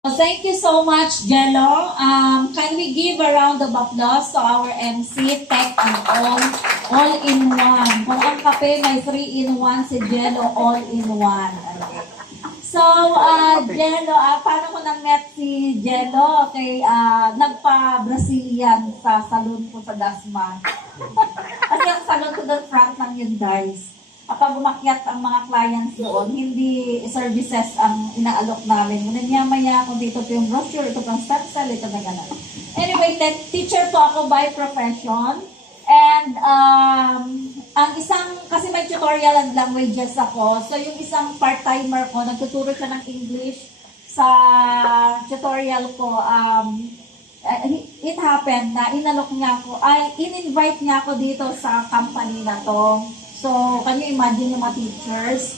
Well, thank you so much, Jello. Can we give a round of applause to our MC, Tech and all in one. Kung ang kape may 3-in-1, si Jello all in one. Okay. So, Jello, paano ko na-met si Jello? Okay, nagpa-Brazilian sa salon ko sa Dasma. Kasi ang salon ko doon, front lang yun, guys. Kapag umakyat ang mga clients doon, hindi services ang inaalok namin. Maya-maya kung dito po yung brochure, ito pang stem cell, ito na gano'n. Anyway, teacher po ako by profession. And ang isang, kasi may tutorial and languages ako. So yung isang part-timer ko, nagtuturo siya ng English sa tutorial ko. It happened na inalok niya ako, in-invite niya ako dito sa company na to. So, can you imagine yung mga teachers?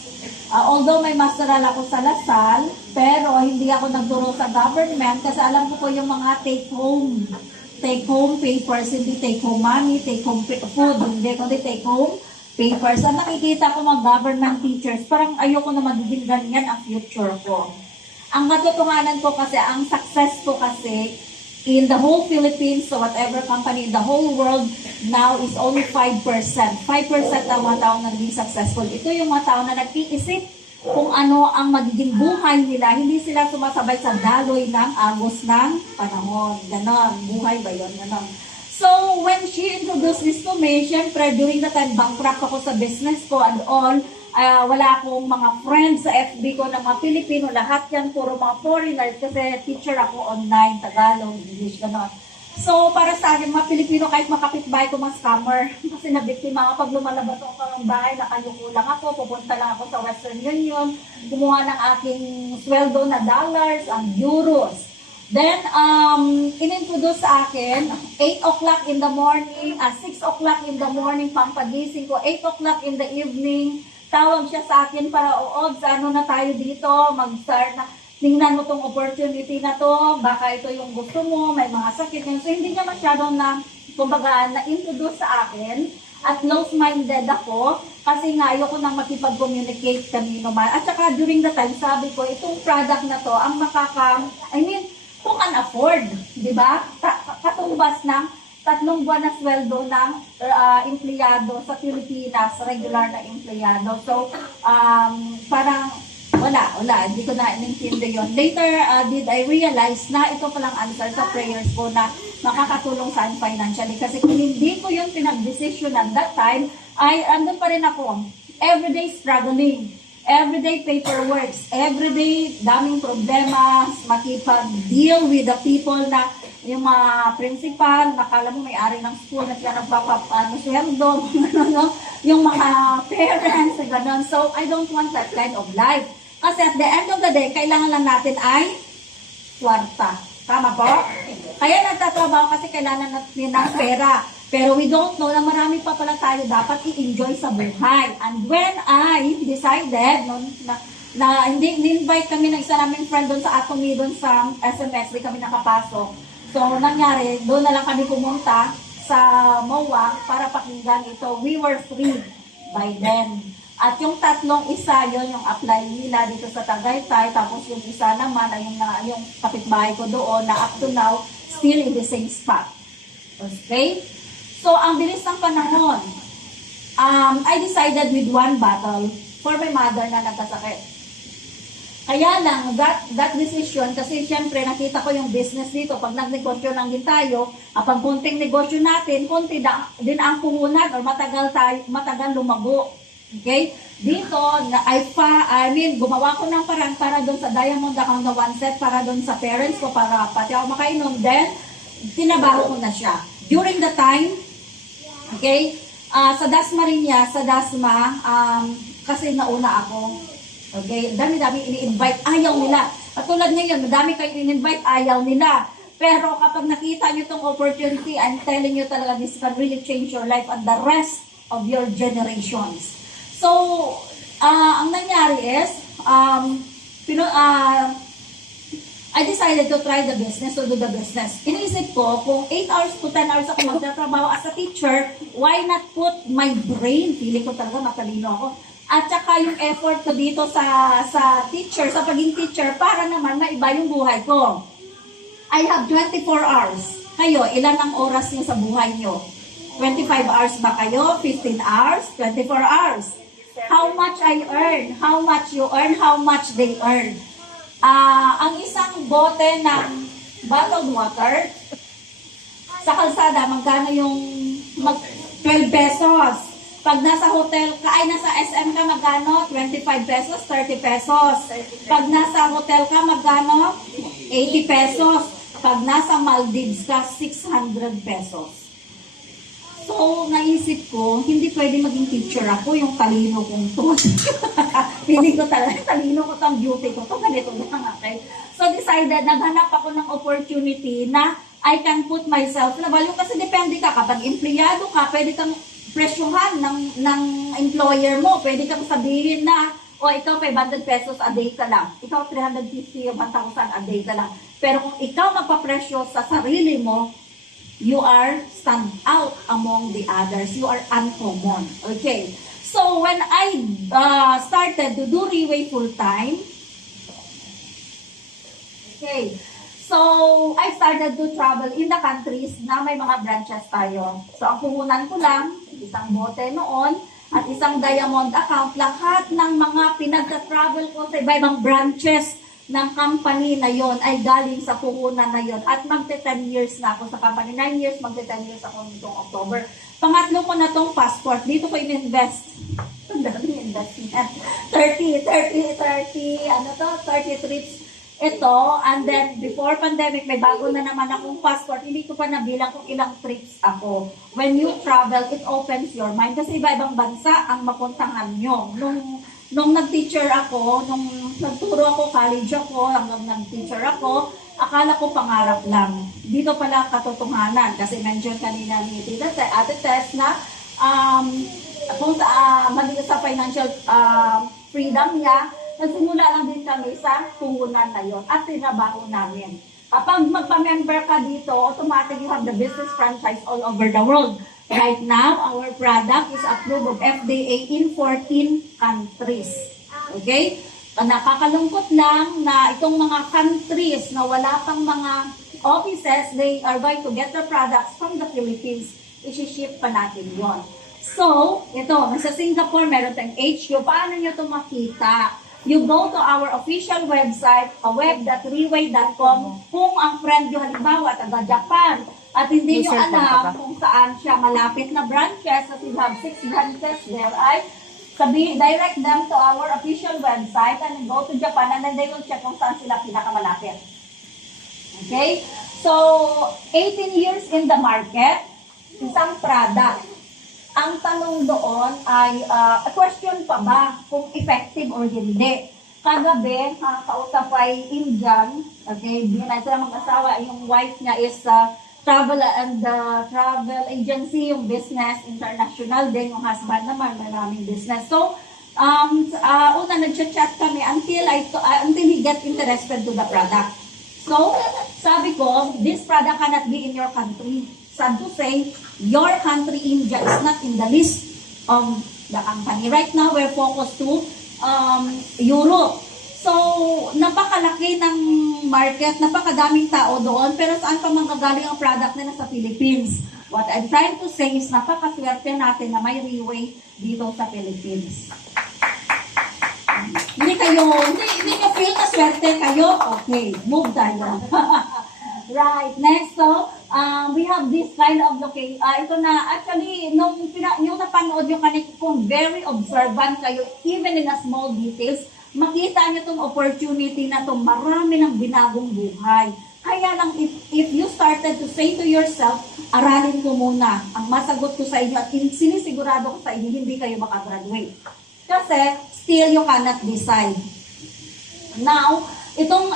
Although may masteral ako sa Lasal, pero hindi ako nagturo sa government kasi alam ko po yung mga take-home papers, hindi take-home money, take-home food, hindi kundi take-home papers. Ang nakikita ko mga government teachers, parang ayoko na magiging ganyan ang future ko. Ang katotohanan ko kasi, ang success ko kasi, in the whole Philippines, so whatever company in the whole world now is only 5%. 5% ang mga tao na naging successful. Ito yung mga tao na nag-iisip kung ano ang magiging buhay nila. Hindi sila sumasabay sa daloy ng agos ng panahon. Ganon. Buhay ba yun? Ganon. So, when she introduced this to me, syempre, during the time, bankrupt ako sa business ko and all, wala akong mga friends sa FB ko na mga Pilipino, lahat yan puro mga foreigners kasi teacher ako online, Tagalog, English, gano'n. So, para sa akin, mga Pilipino, kahit makapitbahay ko mga scammer, kasi nabiktima ako pag lumalabas ako ng bahay, nakayuko lang ako, pupunta lang ako sa Western Union, kumuha ng aking sweldo na dollars and euros. Then, inintroduce sa akin, 8 o'clock in the morning, 6 o'clock in the morning, pampagising ko, 8 o'clock in the evening, tawag siya sa akin para, ano na tayo dito, mag-start na, tingnan mo tong opportunity na to, baka ito yung gusto mo, may mga sakit. So, hindi niya masyadong kumbaga, na-introduce sa akin, at close-minded ako, kasi nga ayoko nang makipag-communicate kanino man. At saka, during the time, sabi ko, itong product na to, ang kung an-afford, di ba? Katumbas ng 3 buwan na sweldo ng empleyado sa Pilipinas, regular na empleyado. So, parang wala, hindi ko na inintindi yun. Later, did I realize na ito palang answer sa prayers ko na makakatulong sa akin financially. Kasi kung hindi ko yun pinag-decision at that time, ay andun pa rin ako. Everyday struggling. Everyday paperwork, everyday daming problema, makipag-deal with the people na yung mga principal, nakala mo may-ari ng school na sila nagpapapano-sweldo, yung mga parents, gano'n. So, I don't want that kind of life. Kasi at the end of the day, kailangan lang natin ay kwarta. Tama po? Kaya nagtatrabaho kasi kailangan natin ng pera. Pero we don't know na marami pa pala tayo dapat i-enjoy sa buhay. And when I decided na hindi invite kami ng isa naming friend doon sa Atomy, doon sa SMS, di kami nakapasok. So, nangyari, doon na lang kami pumunta sa MOA para pakinggan ito. We were free by then. At yung tatlong isa, yon yung apply nila dito sa Tagaytay. Tapos yung isa naman, yung kapitbahay ko doon na up to now, still in the same spot. Okay? So, ang bilis ng panahon, I decided with one battle for my mother na nagkasakit. Kaya lang, that decision, kasi syempre nakita ko yung business dito, pag nagnegosyo lang din tayo, pag kunting negosyo natin, kunti din ang puhunan or matagal lumago. Okay? Dito, gumawa ko ng parang para doon sa Diamond account na one set, para doon sa parents ko, para pati ako makainom. Then, tinabaho ko na siya. During the time, okay, sa Dasma rin niya, sa Dasma, kasi nauna ako. Okay, dami-dami ini-invite, ayaw nila. At tulad ngayon, madami kayo in-invite, ayaw nila. Pero kapag nakita nyo itong opportunity, I'm telling you talaga, this can really change your life and the rest of your generations. So, ang nangyari is, I decided to try the business, to do the business. Iniisip ko, kung 8 hours to 10 hours ako magtatrabaho as a teacher, why not put my brain, feeling ko talaga matalino ako, at saka yung effort ko dito sa teacher, sa pagiging teacher, para naman maiba yung buhay ko. I have 24 hours. Kayo, ilan ang oras niyo sa buhay niyo? 25 hours ba kayo? 15 hours? 24 hours? How much I earn? How much you earn? How much they earn? Ang isang bote ng bottled water, sa kalsada, magkano yung 12 pesos. Pag nasa hotel ka, ay nasa SM ka, magkano? 25 pesos, 30 pesos. Pag nasa hotel ka, magkano? 80 pesos. Pag nasa Maldives ka, 600 pesos. So, naisip ko, hindi pwede maging teacher ako, yung talino kong to. Hindi ko talaga, talino ko tong beauty ko to, ganito lang, okay? So, decided, naghanap ako ng opportunity na I can put myself na value kasi depende ka, kapag empleyado ka, pwede kang presyuhan ng employer mo. Pwede kang sabihin na, ikaw 500 pesos a day ka lang. Ikaw 350 o 1,000 a day ka lang. Pero kung ikaw magpapresyo sa sarili mo, you are stand out among the others. You are uncommon. Okay. So, when I started to do Riway full-time, okay, so, I started to travel in the countries na may mga branches tayo. So, ang puhunan ko lang, isang bote noon, at isang diamond account, lahat ng mga pinagka-travel ko sa iba-ibang branches ng company na yon ay galing sa puhunan na yon. At magte-10 years na ako sa company. 9 years, magte-10 years ako nitong October. Pangatlo ko na tong passport. Dito ko in-invest. Ang daming investment. 30 trips. Ito, and then before pandemic, may bago na naman akong passport. Hindi ko pa nabilang kung ilang trips ako. When you travel, it opens your mind. Kasi iba-ibang bansa ang mapuntahan nyo. Nung nag-teacher ako, nung nagturo ako, college ako, hanggang nag-teacher ako, akala ko pangarap lang. Dito pala katotohanan. Kasi mention kanina ni Ate Tess na kung maliit sa financial freedom niya, nagsimula lang din kami sa puhunan na yon at tinabaho namin. Kapag magpa-member ka dito, automatic you have the business franchise all over the world. Right now, our product is approved of FDA in 14 countries. Okay? Nakakalungkot lang na itong mga countries na wala pang mga offices, they are going to get the products from the Philippines. I-ship pa natin yon. So, ito, nasa Singapore, meron tayong HQ. Paano nyo ito makita? You go to our official website, web.riway.com, kung ang friend nyo halimbawa taga Japan at hindi nyo alam kung saan siya malapit na branches, as we have 6 branches there, ay direct them to our official website and go to Japan and then they will check kung saan sila pinakamalapit. Okay? So, 18 years in the market, isang product. Ang tanong doon ay, question pa ba kung effective or hindi? Kagabi, kausap ay Indian, okay, di na sila mag-asawa, yung wife niya is travel agency, yung business, international din, yung husband naman, maraming business. So, una, nag-chat kami until he get interested to the product. So, sabi ko, this product cannot be in your country. Sad to say, your country, India, is not in the list of the company. Right now, we're focused to Europe. So, napakalaki ng market, napakadaming tao doon, pero saan pa manggagaling ang product na nasa Philippines? What I'm trying to say is napakaswerte natin na may Riway dito sa Philippines. Hindi nyo feel na swerte kayo? Okay, move tayo. Right, next, so, we have this kind of location. Ito na, actually, yung napanood yung kanina, kung very observant kayo, even in a small details, makita nyo itong opportunity na ito, marami ng binagong buhay. Kaya lang, if you started to say to yourself, aralin ko muna, ang masagot ko sa inyo, at sinisigurado ko sa inyo, hindi kayo makagraduate. Kasi, still you cannot decide. Now, itong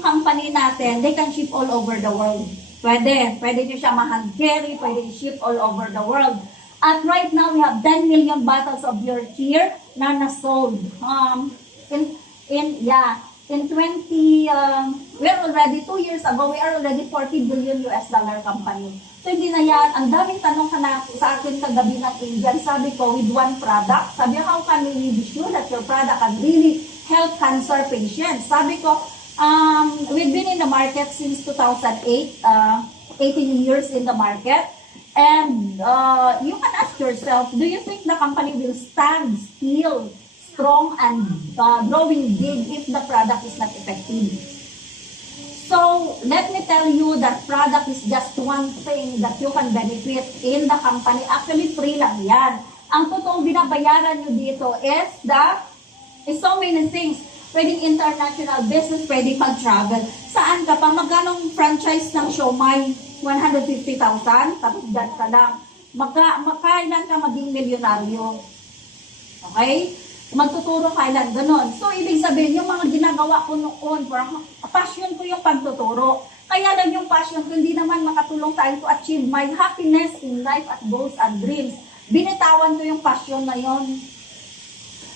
company natin, they can ship all over the world. Pwede nyo siya ma-hand carry, pwede ship all over the world. At right now, we have 10 million bottles of your cheer na na-sold. In 2018, we're already 2 years ago, we are already $40 billion company. So hindi na yan, ang daming tanong ka na sa akin kagabi ng Indian, sabi ko, with one product, sabi how can we be sure that your product can really help cancer patients? Sabi ko, we've been in the market since 2008, 18 years in the market, and you can ask yourself, do you think the company will stand still, strong, and growing big if the product is not effective? So, let me tell you that product is just one thing that you can benefit in the company. Actually, free lang yan. Ang totoong binabayaran nyo dito is so many things. Pwedeng international business, pwedeng mag-travel. Saan ka pa? Magkanong franchise ng Siomai? 150,000? Tapos dyan ka lang. Kailan ka maging milyonaryo? Okay? Magtuturo kailan, ganon. So, ibig sabihin, yung mga ginagawa ko noon, passion ko yung pagtuturo. Kaya lang yung passion ko, hindi naman makatulong sa akin to achieve my happiness in life at goals and dreams. Binitawan ko yung passion na yon.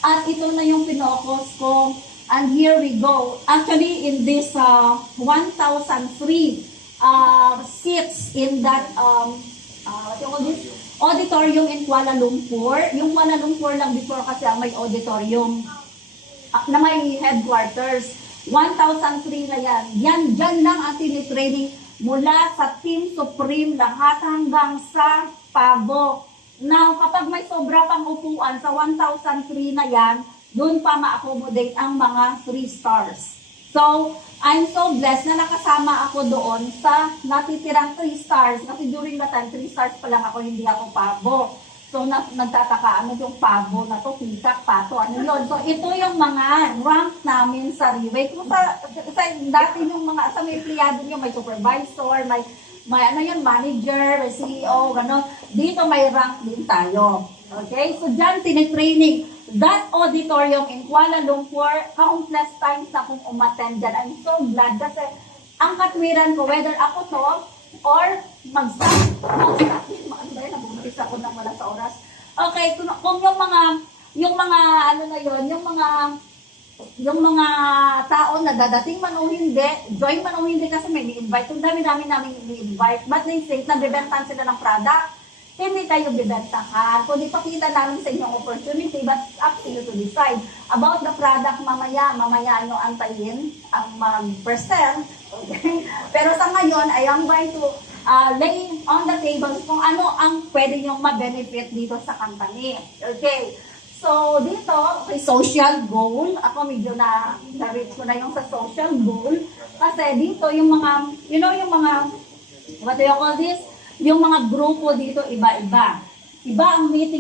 At ito na yung pinokos ko. And here we go. Actually, in this 1,003 seats in that, what do you call this? Auditorium in Kuala Lumpur. Yung Kuala Lumpur lang before kasi may auditorium na may headquarters. 1,003 na yan. Dyan lang ang tinitraining mula sa Team Supreme lahat hanggang sa Pago. Now, kapag may sobra pang upuan sa 1,003 na yan, doon pa ma-accommodate ang mga 3 stars. So, I'm so blessed na nakasama ako doon sa natitirang 3 stars. Kasi during the time, 3 stars pa lang ako, hindi ako Pago. So, nagtataka, ano yung Pago na to, Pitak, Pato, ano yun. So, ito yung mga rank namin sa Riway. Kung sa dati yung mga, sa may empleyado nyo, may supervisor, may ano yun, manager, may CEO, gano'n. Dito may rank din tayo. Okay? So, dyan, tinitraining. That auditorium in Kuala Lumpur, countless times na akong umattend dyan. I'm so glad kasi ang katwiran ko, whether ako to or mag-start. Nabuntis ako nang wala sa oras. Okay, kung yung mga ano na yun, yung mga tao na dadating man o hindi, join man o hindi kasi may ni-invite. Kung dami-dami namin ni-invite, but they say, nabibentahan sila ng product. Hindi tayo bibentahan. Kung ipakita namin sa inyong opportunity, but up to you to decide. About the product, mamaya nyo antayin ang mag-present. Okay? Pero sa ngayon, I am going to lay on the table kung ano ang pwede nyong ma-benefit dito sa company. Okay? So, dito, okay, social goal. Ako medyo na-reach ko na yung sa social goal. Kasi dito, yung mga, yung mga, what do you call this? Yung mga grupo dito, iba-iba. Iba ang meeting